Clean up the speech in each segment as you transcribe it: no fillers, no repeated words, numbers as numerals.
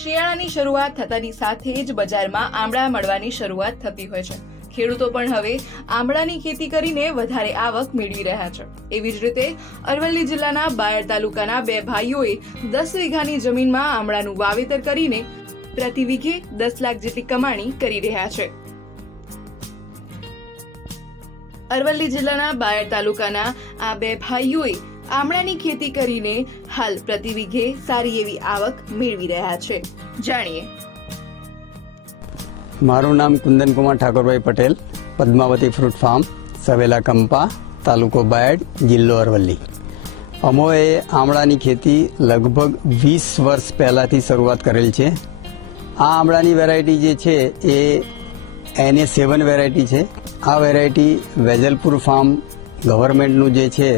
શિયાળાની શરૂઆત થતાની સાથે જ બજારમાં આંબળા મળવાની શરૂઆત થતી હોય છે. ખેડૂતો પણ હવે આંબળાની ખેતી કરીને વધારે આવક મેળવી રહ્યા છે. એવી જ રીતે અરવલ્લી જિલ્લાના બાયડ તાલુકાના બે ભાઈઓએ 10 વીઘાની જમીનમાં આંબળાનું વાવેતર કરીને પ્રતિ વીઘે 10 લાખ જેટલી કમાણી કરી રહ્યા છે. અરવલ્લી જિલ્લાના બાયડ તાલુકાના આ બે ભાઈઓએ આંબળાની ખેતી કરીને હાલ પ્રતિ વીઘે સારી એવી આવક મેળવી રહ્યા છે. જાણીએ. મારું નામ કુંદનકુમાર ઠાકોરભાઈ પટેલ, પદ્માવતી ફ્રૂટ ફાર્મ, સવેલા કંપા, તાલુકો બાયડ, જિલ્લો અરવલ્લી. અમોએ આંબળાની ખેતી લગભગ 20 વર્ષ પહેલાંથી શરૂઆત કરેલ છે. આ આંબળાની વેરાયટી જે છે એ NA7 વેરાયટી છે. આ વેરાયટી વેજલપુર ફાર્મ ગવર્મેન્ટનું જે છે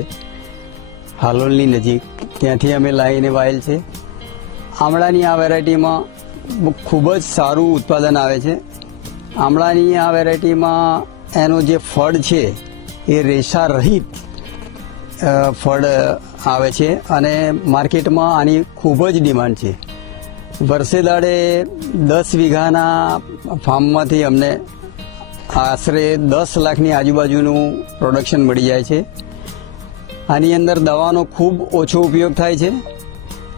હાલોલની નજીક, ત્યાંથી અમે લાવીને વાયેલ છે. આંબળાની આ વેરાયટીમાં ખૂબ જ સારું ઉત્પાદન આવે છે. આંબળાની આ વેરાયટીમાં એનું જે ફળ છે એ રેસા રહિત ફળ આવે છે અને માર્કેટમાં આની ખૂબ જ ડિમાન્ડ છે. વર્ષે દાડે 10 વીઘાના ફાર્મમાંથી અમને આશરે 10 લાખની આજુબાજુનું પ્રોડક્શન મળી જાય છે. આની અંદર દવાનો ખૂબ ઓછો ઉપયોગ થાય છે.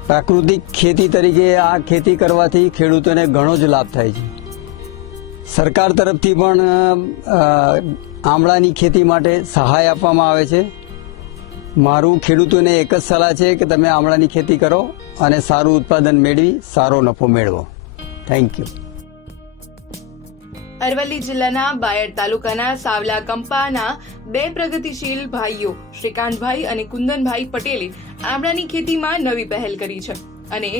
પ્રાકૃતિક ખેતી તરીકે આ ખેતી કરવાથી ખેડૂતોને ઘણો જ લાભ થાય છે. સરકાર તરફથી પણ આંબળાની ખેતી માટે સહાય આપવામાં આવે છે. મારું ખેડૂતોને એક જ સલાહ છે કે તમે આંબળાની ખેતી કરો અને સારું ઉત્પાદન મેળવી સારો નફો મેળવો. Thank you. અરવલ્લી જિલ્લાના બાયડ તાલુકાના સાવલા કંપાના બે પ્રગતિશીલ ભાઈઓ શ્રીકાંતભાઈ અને કુંદનભાઈ પટેલે આંબળાની ખેતીમાં નવી પહેલ કરી છે અને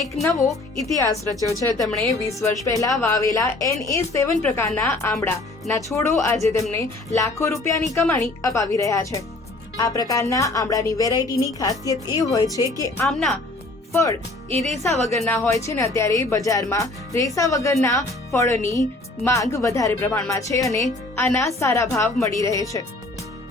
એક નવો ઇતિહાસ રચ્યો છે. તેમણે 20 વર્ષ પહેલા વાવેલા NA7 પ્રકારના આંબળાના છોડો આજે તેમને લાખો રૂપિયાની કમાણી અપાવી રહ્યા છે. આ પ્રકારના આંબળાની વેરાયટીની ખાસિયત એ હોય છે કે આમના ફળ એ રેસા વગરના હોય છે ને અત્યારે બજારમાં રેસા વગરના ફળની માંગ વધારે પ્રમાણમાં છે અને આના સારા ભાવ મળી રહે છે.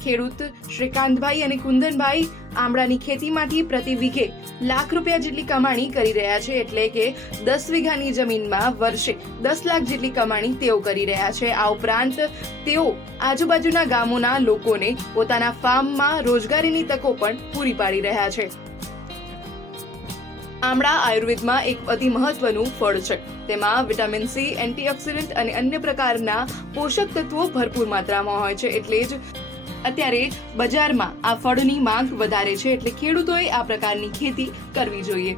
ખેડૂત શ્રીકાંતભાઈ અને કુંદનભાઈ આંબળાની ખેતીમાંથી પ્રતિ વીઘે લાખ રૂપિયા જેટલી કમાણી કરી રહ્યા છે. એટલે કે 10 વીઘાની જમીનમાં વર્ષે 10 લાખ જેટલી કમાણી તેઓ કરી રહ્યા છે. આ ઉપરાંત તેઓ આજુબાજુના ગામોના લોકોને પોતાના ફાર્મમાં રોજગારીની તકો પણ પૂરી પાડી રહ્યા છે. આંબળા આયુર્વેદમાં એક અતિ મહત્વનું ફળ છે. તેમાં વિટામિન C, એન્ટીઓક્સિડન્ટ અને અન્ય પ્રકારના પોષક તત્વો ભરપૂર માત્રામાં હોય છે. એટલે જ અત્યારે બજારમાં આ ફળની માંગ વધારે છે. એટલે ખેડૂતોએ આ પ્રકારની ખેતી કરવી જોઈએ.